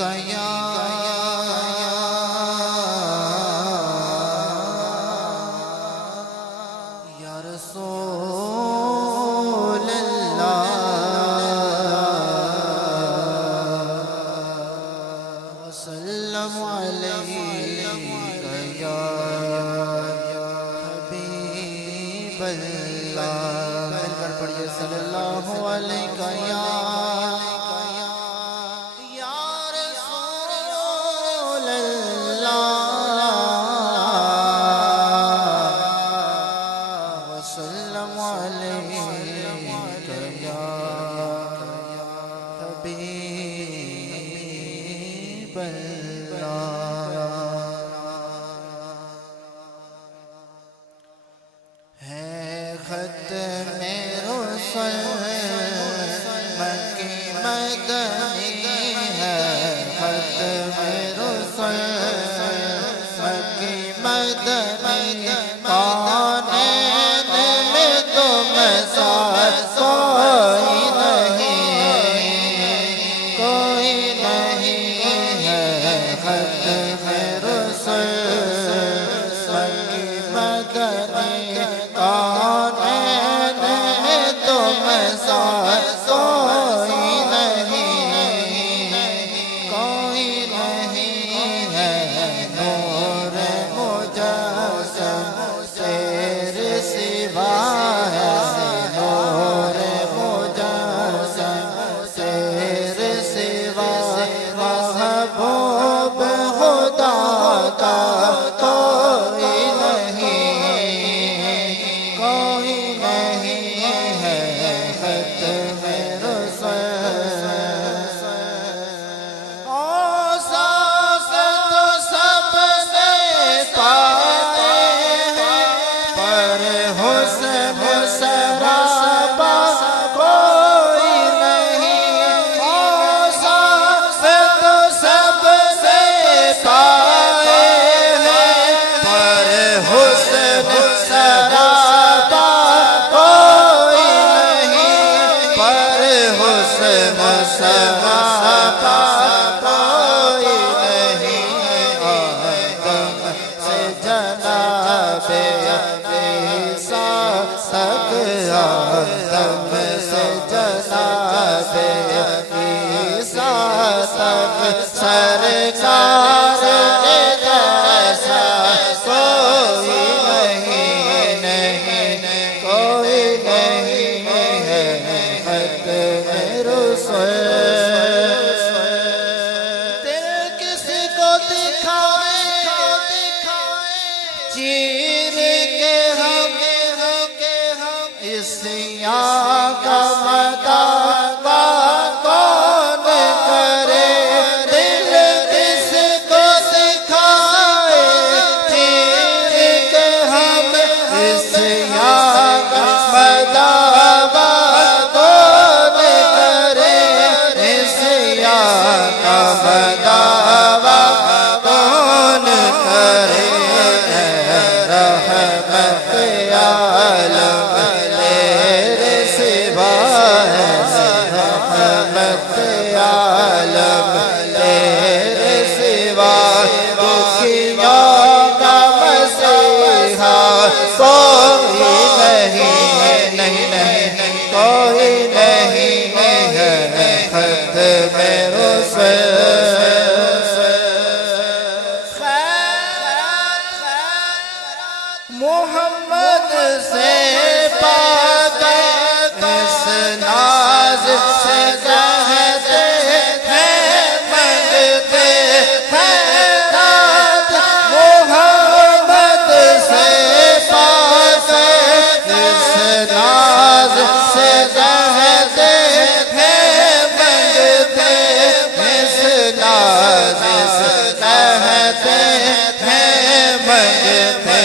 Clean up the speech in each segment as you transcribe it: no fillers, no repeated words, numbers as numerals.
یا رسول اللہ وسلم علیک یا حبیب اللہ مل کر پڑھیے صلی اللہ علیہ یا رسول اللہ وسلم علیک یا حبیب اللہ ہے ختم رسل مکی مدنی ہے ختم رسل مکی مدنی کونین میں تم سا کوئی نہیں ہے ختم رسل مکی مدنی کونین میں تم سا کوئی نہیں ہے نور مجسم تیرے سوا ہے نور مجسم تیرے سوا محبوب خدا کا کوئی نہیں ہے ختم رسل اوصاف تو سب نے پائے ہیں پر حسن سرابہ کوئی نہیں اوصاف تو سب نے پائے ہیں پر حسن سرابہ کوئی نہیں پر حسن سرابہ کوئی نہیں آدم سے جناب عیسیٰ تک آدم سے جناب عیسیٰ تک سرکار جیسا کوئی نہیں ہے ختم رسل دل کسی کو دکھائے چیر کے ہم اس یہاں کا مدعا کون کرے دل کس کو دکھائے چیر کے ہم اس یہاں کا مدعا کون کرے اس یہاں کا مدعا کون کرے رحمت عالم تیرے سوا ہے رحمت عالم تیرے سوا دکھیوں کا مسیحا کوئی نہیں کوئی نہیں ہے ختم رسل محمد سے پاک اس ناز سے کہتے ہیں منگتے ہیں رات محمد سے پاک اس ناز سے کہتے ہیں منگتے اس ناز سے کہتے ہیں منگتے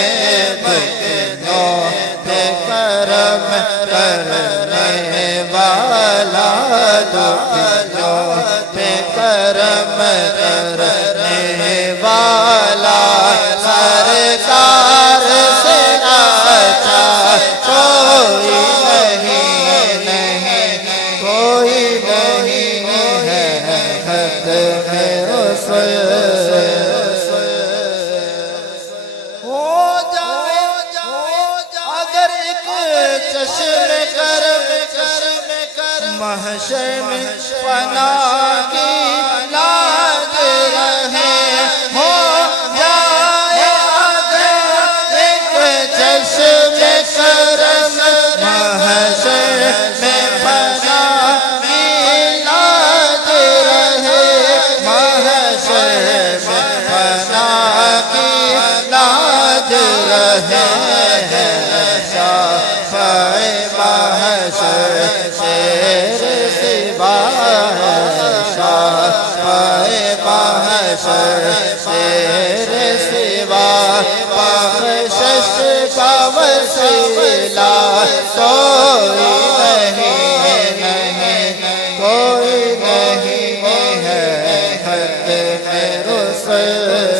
کرم کرنے والا دکھیوں پہ کرم کرنے والا سرکار سے اچھا کوئی نہیں ہے ختم رسل ہو جائے اگر ایک چشم کر محشر میں فنا کی لاج رہے ہو جائے اگر ایک چشم کرم محشر میں فنا کی لاج رہے محشر میں فنا کی لاج رہے شافع محشر شیر سوا شافع محشر شیر سوا بخشش کا وسیلہ کوئی نہیں ہے خط میں رسل